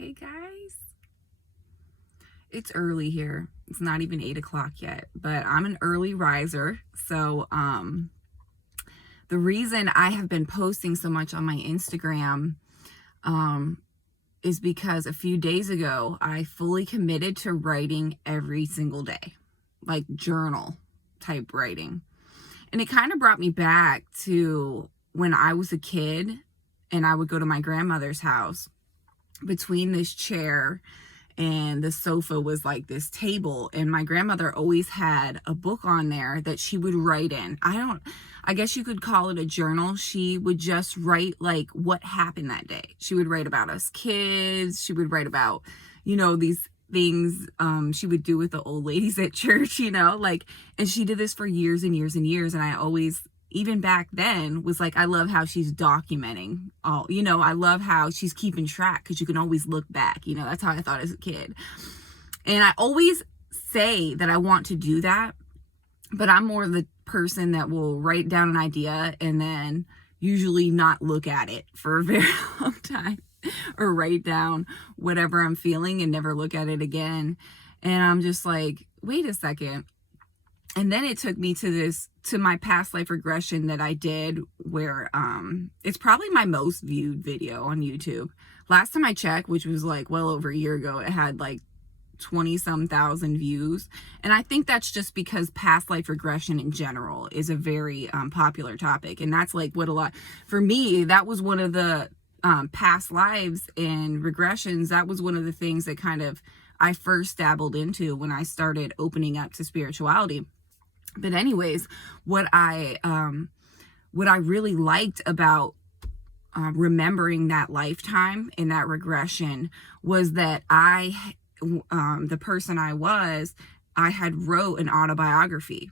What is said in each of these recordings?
Hey guys, it's early here. It's not even 8 o'clock yet, but I'm an early riser. So the reason I have been posting so much on my Instagram um, is because a few days ago, I fully committed to writing every single day, like journal type writing. And it kind of brought me back to when I was a kid and I would go to my grandmother's house. Between this chair and the sofa was like this table, and my grandmother always had a book on there that she would write in. I guess you could call it a journal. She would just write like what happened that day. She would write about us kids. She would write about, these things she would do with the old ladies at church, and she did this for years and years and years. And I always, even back then, was like, I love how she's documenting all, I love how she's keeping track because you can always look back. That's how I thought as a kid. And I always say that I want to do that, but I'm more the person that will write down an idea and then usually not look at it for a very long time, or write down whatever I'm feeling and never look at it again. And I'm just like, wait a second. And then it took me to my past life regression that I did, where it's probably my most viewed video on YouTube. Last time I checked, which was like well over a year ago, it had like 20 some thousand views. And I think that's just because past life regression in general is a very popular topic. And that's like for me, that was one of the past lives and regressions. That was one of the things that kind of I first dabbled into when I started opening up to spirituality. But anyways, what I really liked about remembering that lifetime and that regression was that the person I had wrote an autobiography,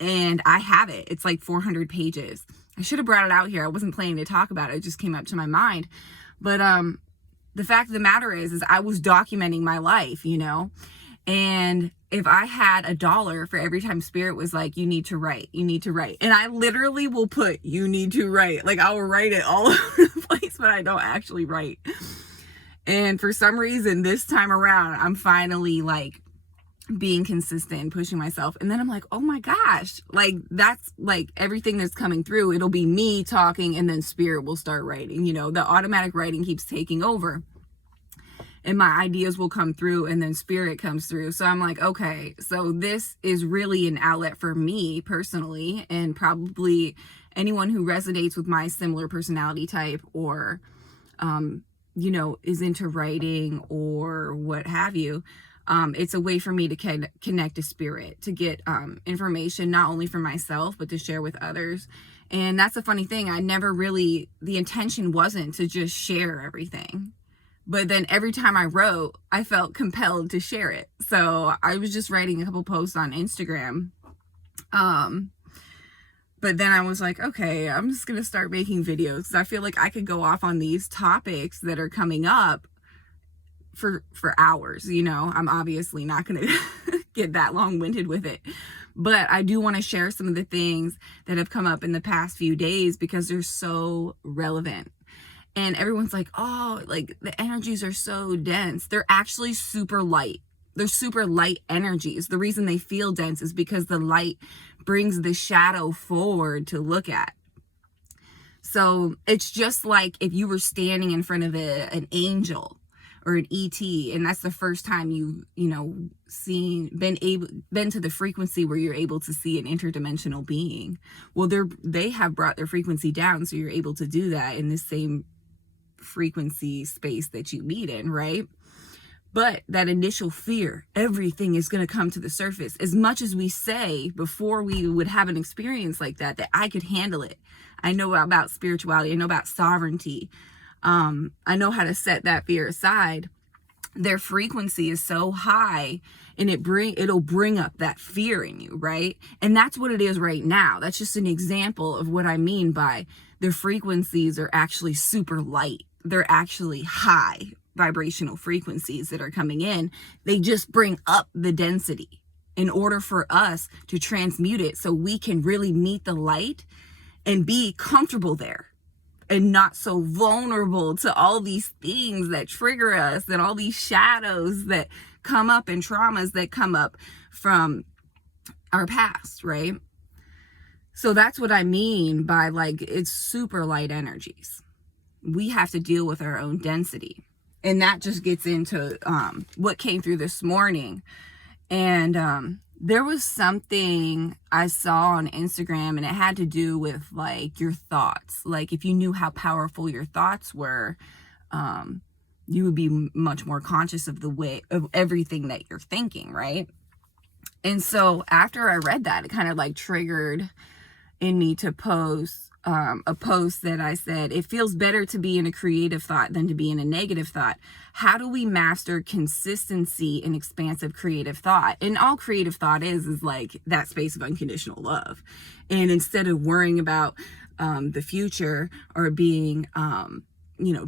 and I have it. It's like 400 pages. I should have brought it out here. I wasn't planning to talk about it. It just came up to my mind. But the fact of the matter is I was documenting my life, and if I had $1 for every time Spirit was like, you need to write, and I literally will put, you need to write, like I will write it all over the place, but I don't actually write. And for some reason, this time around, I'm finally like being consistent and pushing myself. And then I'm like, oh my gosh, like that's like everything that's coming through. It'll be me talking and then Spirit will start writing, the automatic writing keeps taking over. And my ideas will come through and then Spirit comes through. So I'm like, okay, so this is really an outlet for me personally, and probably anyone who resonates with my similar personality type, or, is into writing or what have you. It's a way for me to connect to Spirit, to get information, not only for myself, but to share with others. And that's a funny thing. The intention wasn't to just share everything. But then every time I wrote, I felt compelled to share it. So I was just writing a couple posts on Instagram. But then I was like, okay, I'm just going to start making videos, because I feel like I could go off on these topics that are coming up for hours. I'm obviously not going to get that long-winded with it. But I do want to share some of the things that have come up in the past few days because they're so relevant. And everyone's like, oh, like the energies are so dense. They're actually super light. They're super light energies. The reason they feel dense is because the light brings the shadow forward to look at. So it's just like if you were standing in front of an angel or an ET, and that's the first time you've, been to the frequency where you're able to see an interdimensional being. Well, they have brought their frequency down, so you're able to do that in the same frequency space that you meet in, right? But that initial fear, everything is going to come to the surface. As much as we say before we would have an experience like that I could handle it. I know about spirituality. I know about sovereignty. I know how to set that fear aside. Their frequency is so high, and it'll bring up that fear in you, right? And that's what it is right now. That's just an example of what I mean by the frequencies are actually super light. They're actually high vibrational frequencies that are coming in. They just bring up the density in order for us to transmute it so we can really meet the light and be comfortable there. and not so vulnerable to all these things that trigger us and all these shadows that come up and traumas that come up from our past, right? So that's what I mean by like, it's super light energies. We have to deal with our own density. And that just gets into what came through this morning. And there was something I saw on Instagram, and it had to do with like your thoughts. Like if you knew how powerful your thoughts were, you would be much more conscious of the way of everything that you're thinking, right? And so after I read that, it kind of like triggered in me to post a post that I said, it feels better to be in a creative thought than to be in a negative thought. How do we master consistency in expansive creative thought? And all creative thought is like that space of unconditional love. And instead of worrying about the future or being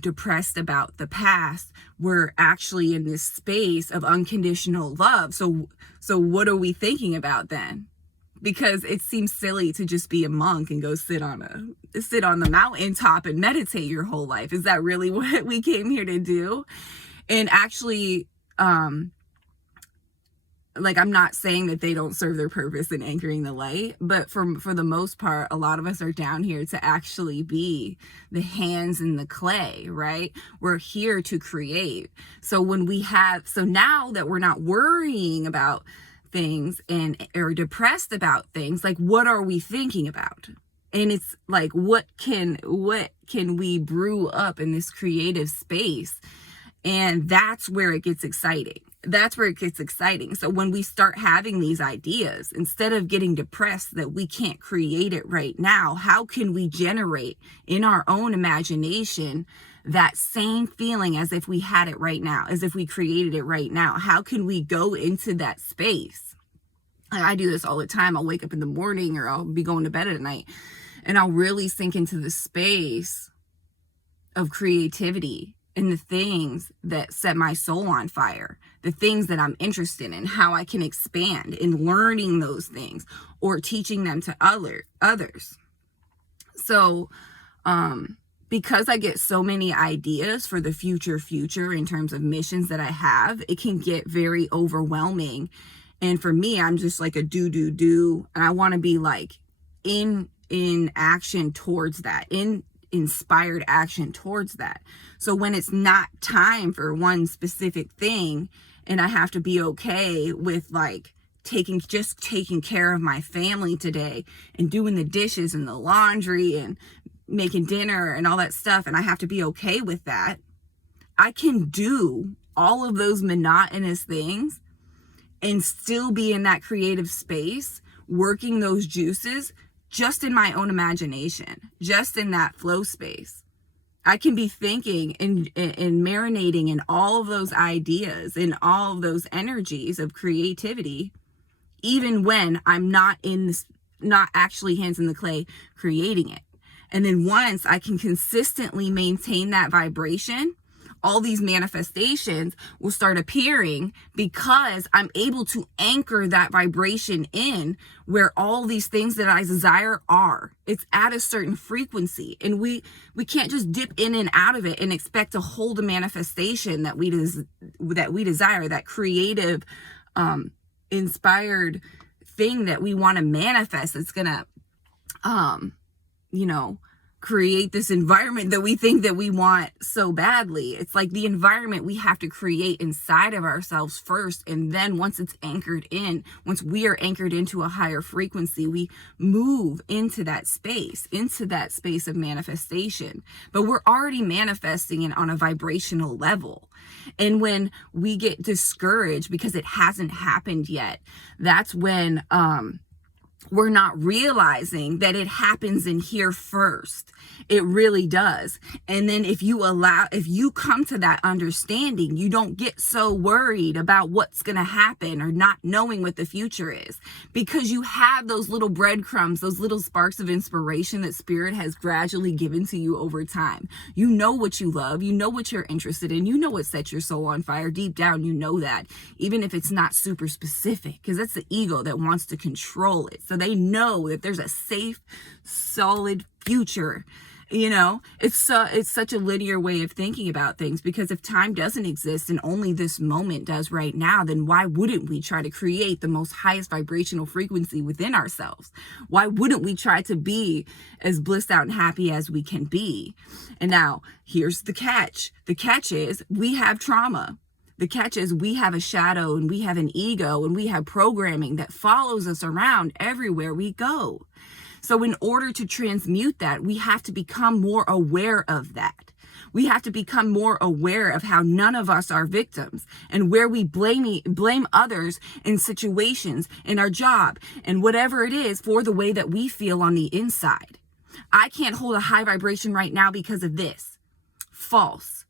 depressed about the past, we're actually in this space of unconditional love. So what are we thinking about then? Because it seems silly to just be a monk and go sit on the mountaintop and meditate your whole life. Is that really what we came here to do? And actually, like, I'm not saying that they don't serve their purpose in anchoring the light, but for the most part, a lot of us are down here to actually be the hands in the clay, right? We're here to create. So now that we're not worrying about things or depressed about things, like what are we thinking about? And it's like, what can we brew up in this creative space? And that's where it gets exciting. So when we start having these ideas, instead of getting depressed that we can't create it right now, how can we generate in our own imagination that same feeling as if we had it right now, as if we created it right now? How can we go into that space? I do this all the time. I'll wake up in the morning or I'll be going to bed at night and I'll really sink into the space of creativity and the things that set my soul on fire, the things that I'm interested in, how I can expand in learning those things or teaching them to others. So, because I get so many ideas for the future in terms of missions that I have, it can get very overwhelming. And for me, I'm just like a do. And I want to be like in action towards that, in inspired action towards that. So when it's not time for one specific thing and I have to be okay with like taking care of my family today and doing the dishes and the laundry and making dinner and all that stuff, and I have to be okay with that, I can do all of those monotonous things and still be in that creative space, working those juices just in my own imagination, just in that flow space. I can be thinking and marinating in all of those ideas and all of those energies of creativity, even when I'm not actually hands in the clay creating it. And then once I can consistently maintain that vibration, all these manifestations will start appearing because I'm able to anchor that vibration in where all these things that I desire are. It's at a certain frequency, and we can't just dip in and out of it and expect to hold a manifestation that we desire, that creative, inspired thing that we want to manifest. It's gonna, create this environment that we think that we want so badly. It's like the environment we have to create inside of ourselves first. And then once we are anchored into a higher frequency, we move into that space of manifestation. But we're already manifesting it on a vibrational level. And when we get discouraged because it hasn't happened yet, that's when, we're not realizing that it happens in here first. It really does. And then if you come to that understanding, you don't get so worried about what's going to happen or not knowing what the future is, because you have those little breadcrumbs, those little sparks of inspiration that Spirit has gradually given to you over time. You know what you love. You know what you're interested in. You know what sets your soul on fire. Deep down, you know that, even if it's not super specific, because that's the ego that wants to control it. So they know that there's a safe, solid future It's such a linear way of thinking about things, because if time doesn't exist and only this moment does right now, then why wouldn't we try to create the most highest vibrational frequency within ourselves? Why wouldn't we try to be as blissed out and happy as we can be? And now here's the catch. The catch is we have trauma. The catch is we have a shadow, and we have an ego, and we have programming that follows us around everywhere we go. So in order to transmute that, we have to become more aware of that. We have to become more aware of how none of us are victims, and where we blame others in situations, in our job, and whatever it is, for the way that we feel on the inside. I can't hold a high vibration right now because of this. False.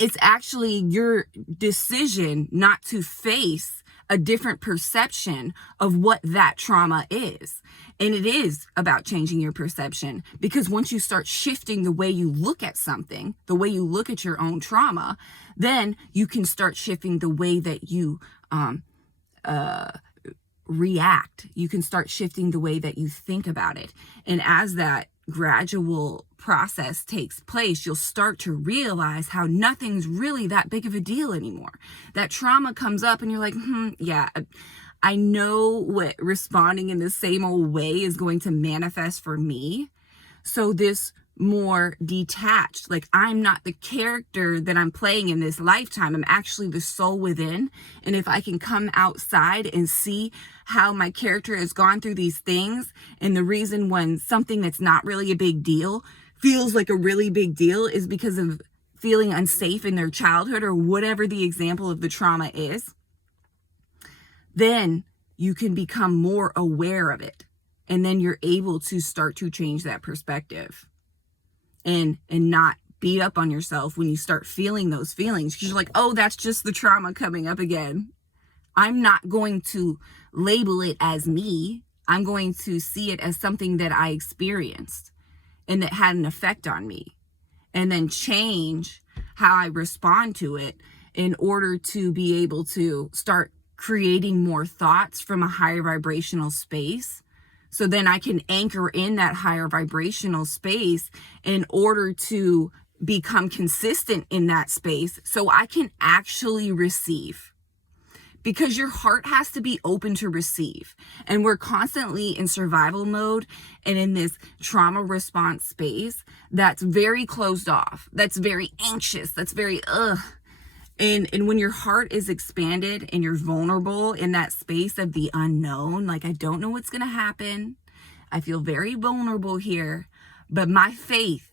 It's actually your decision not to face a different perception of what that trauma is. And it is about changing your perception, because once you start shifting the way you look at something, the way you look at your own trauma, then you can start shifting the way that you react. You can start shifting the way that you think about it. And as that gradual process takes place, you'll start to realize how nothing's really that big of a deal anymore. That trauma comes up and you're like, yeah, I know what responding in the same old way is going to manifest for me. So this more detached, like I'm not the character that I'm playing in this lifetime. I'm actually the soul within. And if I can come outside and see how my character has gone through these things, and the reason when something that's not really a big deal feels like a really big deal is because of feeling unsafe in their childhood, or whatever the example of the trauma is, then you can become more aware of it. And then you're able to start to change that perspective and not beat up on yourself when you start feeling those feelings. Because you're like, oh, that's just the trauma coming up again. I'm not going to label it as me. I'm going to see it as something that I experienced and that had an effect on me, and then change how I respond to it in order to be able to start creating more thoughts from a higher vibrational space. So then I can anchor in that higher vibrational space in order to become consistent in that space, so I can actually receive. Because your heart has to be open to receive. And we're constantly in survival mode and in this trauma response space that's very closed off, that's very anxious, that's very And when your heart is expanded and you're vulnerable in that space of the unknown, like, I don't know what's going to happen. I feel very vulnerable here, but my faith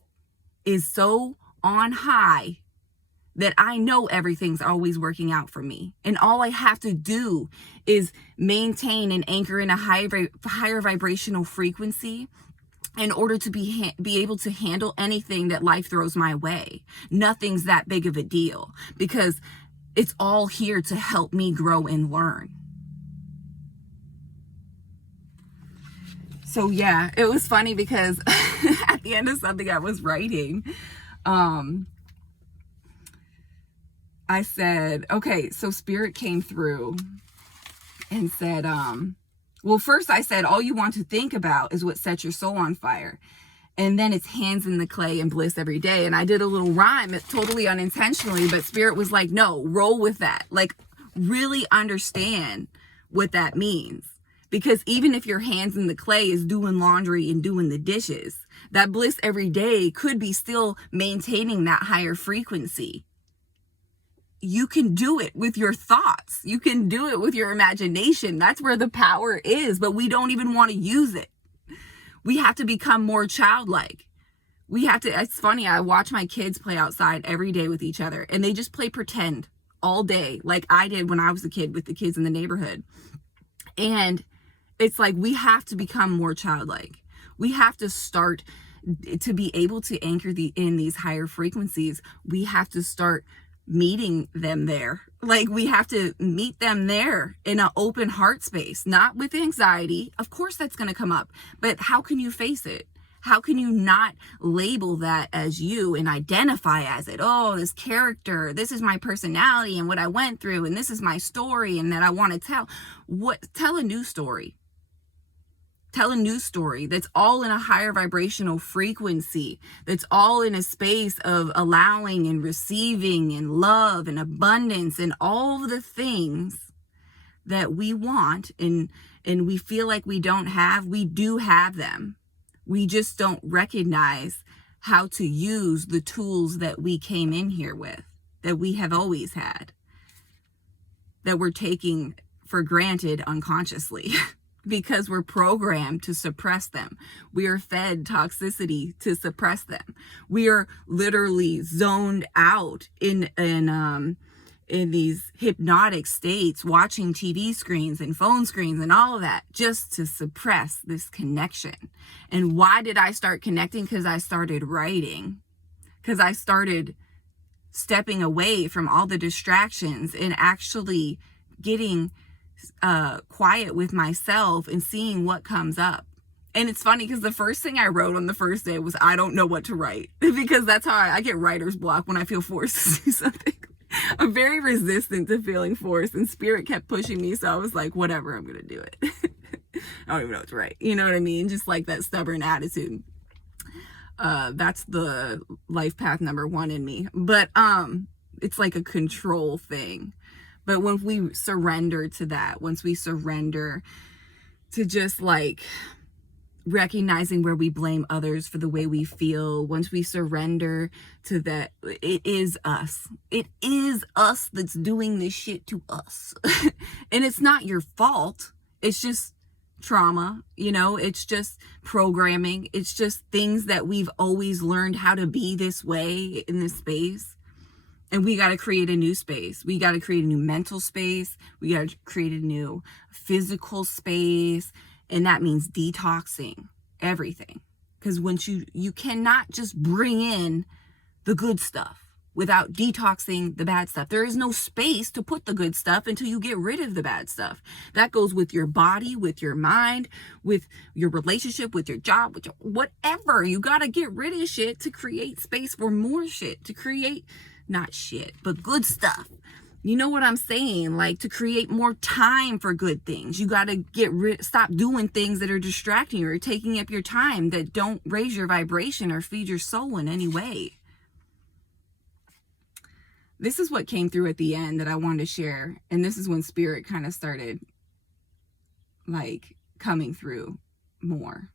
is so on high that I know everything's always working out for me. And all I have to do is maintain and anchor in a higher vibrational frequency in order to be able to handle anything that life throws my way. Nothing's that big of a deal, because it's all here to help me grow and learn. So yeah, it was funny because at the end of something I was writing, I said, okay, so Spirit came through and said, well, first I said, all you want to think about is what sets your soul on fire. And then it's hands in the clay and bliss every day. And I did a little rhyme, totally unintentionally, but Spirit was like, no, roll with that. Like, really understand what that means. Because even if your hands in the clay is doing laundry and doing the dishes, that bliss every day could be still maintaining that higher frequency. You can do it with your thoughts. You can do it with your imagination. That's where the power is, but we don't even want to use it. We have to become more childlike. It's funny, I watch my kids play outside every day with each other, and they just play pretend all day, like I did when I was a kid with the kids in the neighborhood. And it's like, we have to become more childlike. We have to start to be able to anchor in these higher frequencies. We have to start meeting them there. Like, we have to meet them there in an open heart space, not with anxiety. Of course that's going to come up, but how can you face it? How can you not label that as you and identify as it? Oh, this character, this is my personality and what I went through, and this is my story and that I want to tell. Tell a new story. tell a news story that's all in a higher vibrational frequency, that's all in a space of allowing and receiving and love and abundance and all of the things that we want and we feel like we don't have, we do have them. We just don't recognize how to use the tools that we came in here with, that we have always had, that we're taking for granted unconsciously because we're programmed to suppress them. We are fed toxicity to suppress them. We are literally zoned out in these hypnotic states, watching TV screens and phone screens and all of that, just to suppress this connection. And why did I start connecting? Because I started writing, because I started stepping away from all the distractions and actually getting quiet with myself and seeing what comes up. And it's funny because the first thing I wrote on the first day was, I don't know what to write, because that's how I get writer's block when I feel forced to do something. I'm very resistant to feeling forced, and spirit kept pushing me. So I was like, whatever, I'm going to do it. I don't even know what to write. You know what I mean? Just like that stubborn attitude. That's the life path number 1 in me. But it's like a control thing. But when we surrender to that, once we surrender to just like recognizing where we blame others for the way we feel, once we surrender to that, it is us. It is us that's doing this shit to us. And it's not your fault. It's just trauma, you know, it's just programming. It's just things that we've always learned how to be this way in this space. And we got to create a new space. We got to create a new mental space. We got to create a new physical space. And that means detoxing everything. Because once you cannot just bring in the good stuff without detoxing the bad stuff. There is no space to put the good stuff until you get rid of the bad stuff. That goes with your body, with your mind, with your relationship, with your job, with your whatever. You got to get rid of shit to create space for more shit, to create not shit, but good stuff. You know what I'm saying? Like, to create more time for good things. You got to stop doing things that are distracting you or taking up your time, that don't raise your vibration or feed your soul in any way. This is what came through at the end that I wanted to share. And this is when spirit kind of started like coming through more.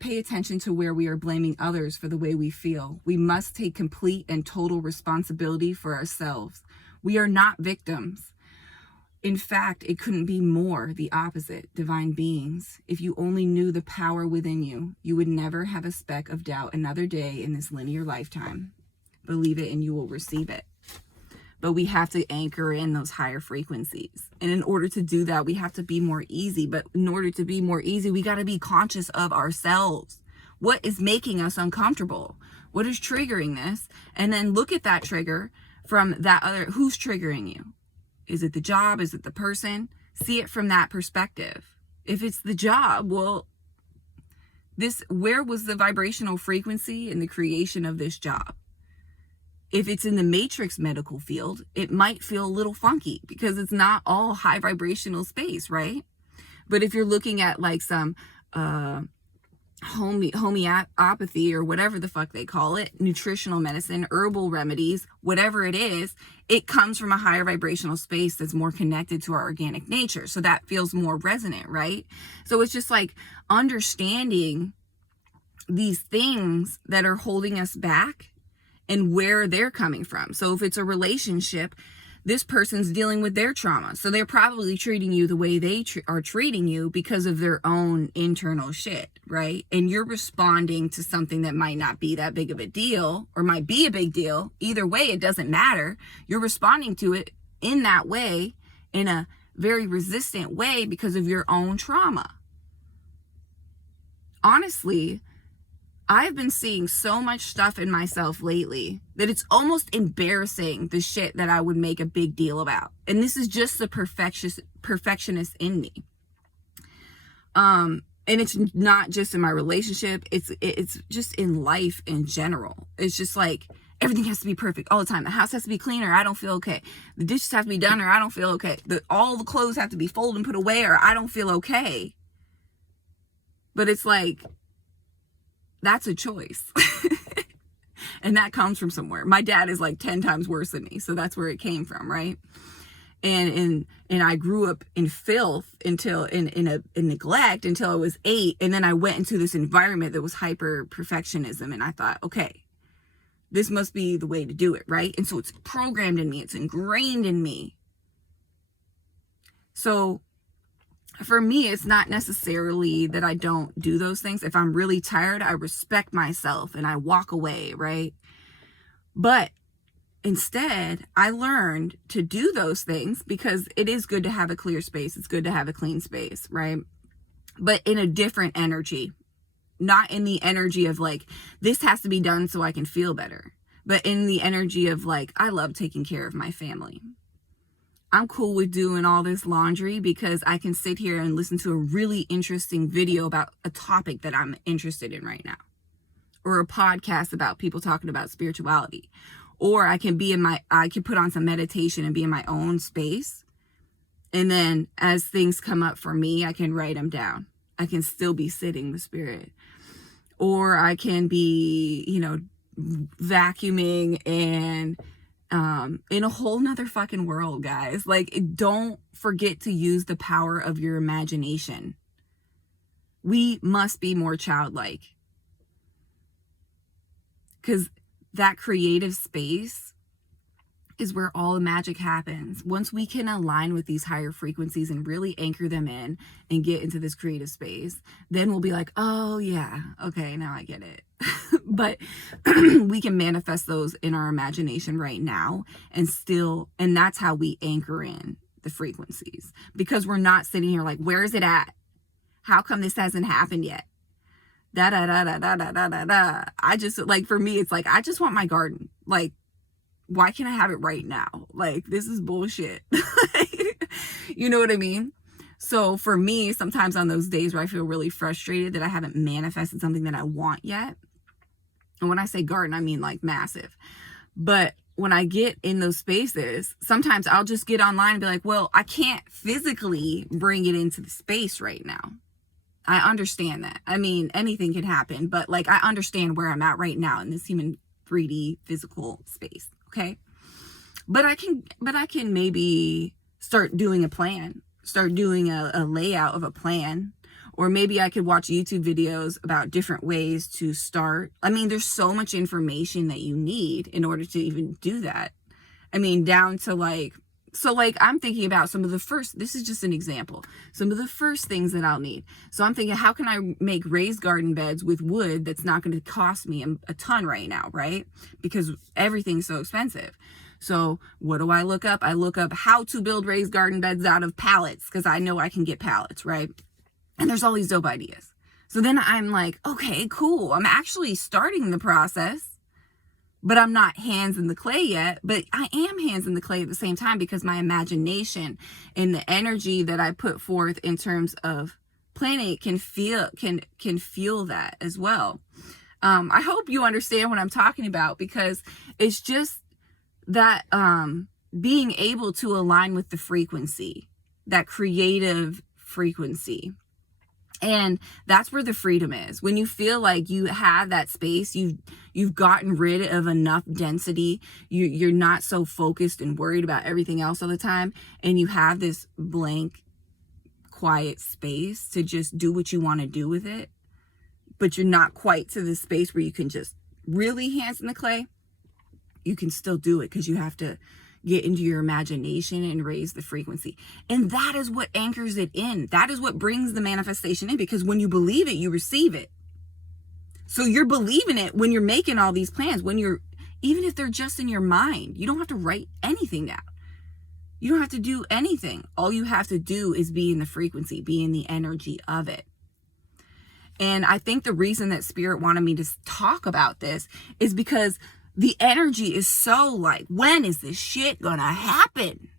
Pay attention to where we are blaming others for the way we feel. We must take complete and total responsibility for ourselves. We are not victims. In fact, it couldn't be more the opposite, divine beings. If you only knew the power within you, you would never have a speck of doubt another day in this linear lifetime. Believe it and you will receive it. But we have to anchor in those higher frequencies. And in order to do that, we have to be more easy. But in order to be more easy, we got to be conscious of ourselves. What is making us uncomfortable? What is triggering this? And then look at that trigger from that other, who's triggering you? Is it the job? Is it the person? See it from that perspective. If it's the job, well, where was the vibrational frequency in the creation of this job? If it's in the matrix medical field, it might feel a little funky because it's not all high vibrational space, right? But if you're looking at like some homeopathy or whatever the fuck they call it, nutritional medicine, herbal remedies, whatever it is, it comes from a higher vibrational space that's more connected to our organic nature. So that feels more resonant, right? So it's just like understanding these things that are holding us back and where they're coming from. So if it's a relationship, this person's dealing with their trauma. So they're probably treating you the way they are treating you because of their own internal shit, right? And you're responding to something that might not be that big of a deal or might be a big deal. Either way, it doesn't matter. You're responding to it in that way, in a very resistant way because of your own trauma. Honestly, I've been seeing so much stuff in myself lately that it's almost embarrassing, the shit that I would make a big deal about. And this is just the perfectionist in me. And it's not just in my relationship. It's just in life in general. It's just like everything has to be perfect all the time. The house has to be clean or I don't feel okay. The dishes have to be done or I don't feel okay. All the clothes have to be folded and put away or I don't feel okay. But it's like, that's a choice. And that comes from somewhere. My dad is like 10 times worse than me. So that's where it came from, right? And I grew up in filth until in neglect until I was 8. And then I went into this environment that was hyper perfectionism. And I thought, okay, this must be the way to do it, right? And so it's programmed in me. It's ingrained in me. So for me, it's not necessarily that I don't do those things. If I'm really tired, I respect myself and I walk away, right? But instead, I learned to do those things because it is good to have a clear space. It's good to have a clean space, right? But in a different energy, not in the energy of like, this has to be done so I can feel better, but in the energy of like, I love taking care of my family. I'm cool with doing all this laundry because I can sit here and listen to a really interesting video about a topic that I'm interested in right now, or a podcast about people talking about spirituality, or I can put on some meditation and be in my own space. And then as things come up for me, I can write them down. I can still be sitting with spirit, or I can be, vacuuming and in a whole nother fucking world, guys. Like, don't forget to use the power of your imagination. We must be more childlike, because that creative space is where all the magic happens. Once we can align with these higher frequencies and really anchor them in and get into this creative space, then we'll be like, oh yeah, okay, now I get it. But we can manifest those in our imagination right now and that's how we anchor in the frequencies, because we're not sitting here like, where is it at? How come this hasn't happened yet? Da da da da da da da da da. I just, like, for me, it's like, I just want my garden. Like, why can't I have it right now? Like, this is bullshit. You know what I mean? So for me, sometimes on those days where I feel really frustrated that I haven't manifested something that I want yet, and when I say garden, I mean like massive. But when I get in those spaces, sometimes I'll just get online and be like, well, I can't physically bring it into the space right now. I understand that. I mean, anything can happen, but like, I understand where I'm at right now in this human 3D physical space. Okay. But I can maybe start doing a plan, start doing a layout of a plan, or maybe I could watch YouTube videos about different ways to start. I mean, there's so much information that you need in order to even do that. I mean, down to like, so like, I'm thinking about this is just an example, some of the first things that I'll need. So I'm thinking, how can I make raised garden beds with wood that's not going to cost me a ton right now, right? Because everything's so expensive. So what do I look up? I look up how to build raised garden beds out of pallets, because I know I can get pallets, right? And there's all these dope ideas. So then I'm like, okay, cool. I'm actually starting the process, but I'm not hands in the clay yet. But I am hands in the clay at the same time, because my imagination and the energy that I put forth in terms of planning can fuel that as well. I hope you understand what I'm talking about, because it's just that being able to align with the frequency, that creative frequency. And that's where the freedom is. When you feel like you have that space, you've gotten rid of enough density, you're not so focused and worried about everything else all the time, and you have this blank, quiet space to just do what you want to do with it, but you're not quite to the space where you can just really hands in the clay. You can still do it, because you have to get into your imagination and raise the frequency. And that is what anchors it in. That is what brings the manifestation in, because when you believe it, you receive it. So you're believing it when you're making all these plans, even if they're just in your mind. You don't have to write anything down. You don't have to do anything. All you have to do is be in the frequency, be in the energy of it. And I think the reason that Spirit wanted me to talk about this is because the energy is so like, when is this shit gonna happen?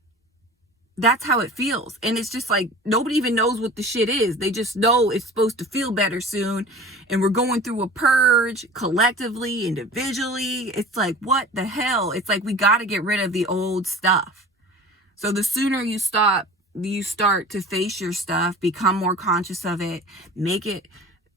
that's how it feels. And it's just like, nobody even knows what the shit is. They just know it's supposed to feel better soon. And we're going through a purge collectively, individually. It's like, what the hell? It's like, we got to get rid of the old stuff. So the sooner you start to face your stuff, become more conscious of it, make it,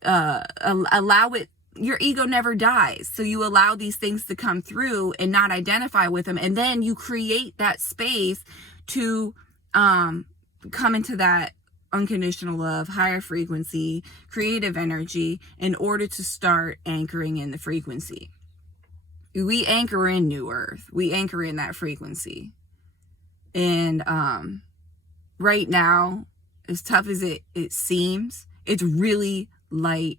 allow it. Your ego never dies. So you allow these things to come through and not identify with them. And then you create that space to come into that unconditional love, higher frequency, creative energy, in order to start anchoring in the frequency. We anchor in New Earth. We anchor in that frequency. And right now, as tough as it seems, it's really light,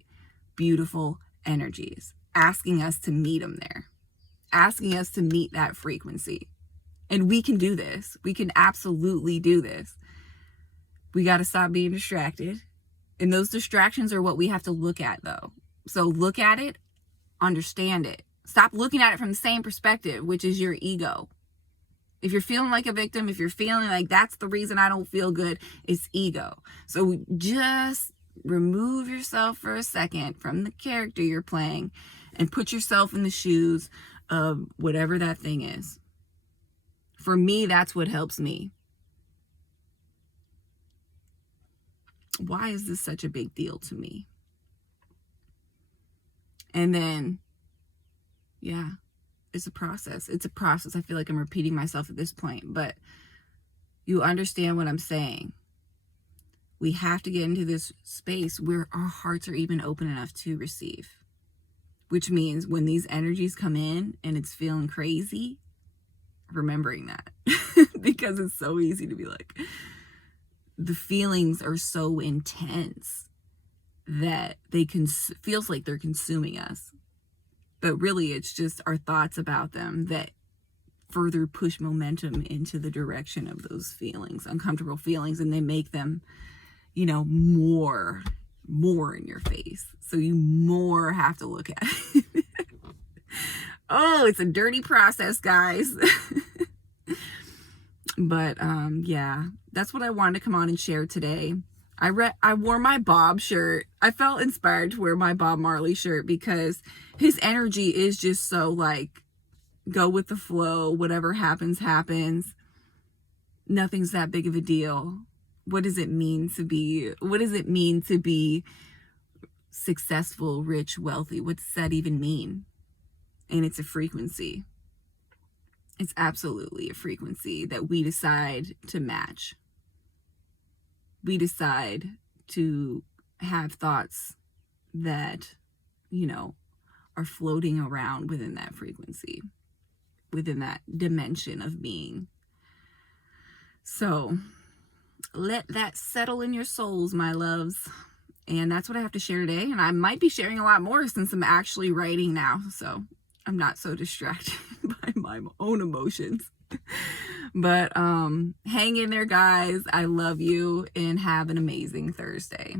beautiful energies asking us to meet them there, asking us to meet that frequency. And we can do this. We can absolutely do this. We got to stop being distracted. And those distractions are what we have to look at, though. So look at it, understand it. Stop looking at it from the same perspective, which is your ego. If you're feeling like a victim, if you're feeling like that's the reason I don't feel good, it's ego. So just remove yourself for a second from the character you're playing and put yourself in the shoes of whatever that thing is. For me, that's what helps me. Why is this such a big deal to me? And then, yeah, it's a process. It's a process. I feel like I'm repeating myself at this point, but you understand what I'm saying. We have to get into this space where our hearts are even open enough to receive, which means when these energies come in and it's feeling crazy, remembering that because it's so easy to be like, the feelings are so intense that they feels like they're consuming us. But really, it's just our thoughts about them that further push momentum into the direction of those feelings, uncomfortable feelings, and they make them, more in your face. So you more have to look at it. Oh, it's a dirty process, guys. But yeah, that's what I wanted to come on and share today. I wore my Bob shirt. I felt inspired to wear my Bob Marley shirt because his energy is just so like, go with the flow. Whatever happens, happens. Nothing's that big of a deal. What does it mean to be successful, rich, wealthy? What does that even mean? And it's a frequency. It's absolutely a frequency that we decide to match. We decide to have thoughts that, are floating around within that frequency, within that dimension of being. So let that settle in your souls, my loves. And that's what I have to share today. And I might be sharing a lot more since I'm actually writing now. So I'm not so distracted by my own emotions. But hang in there, guys. I love you and have an amazing Thursday.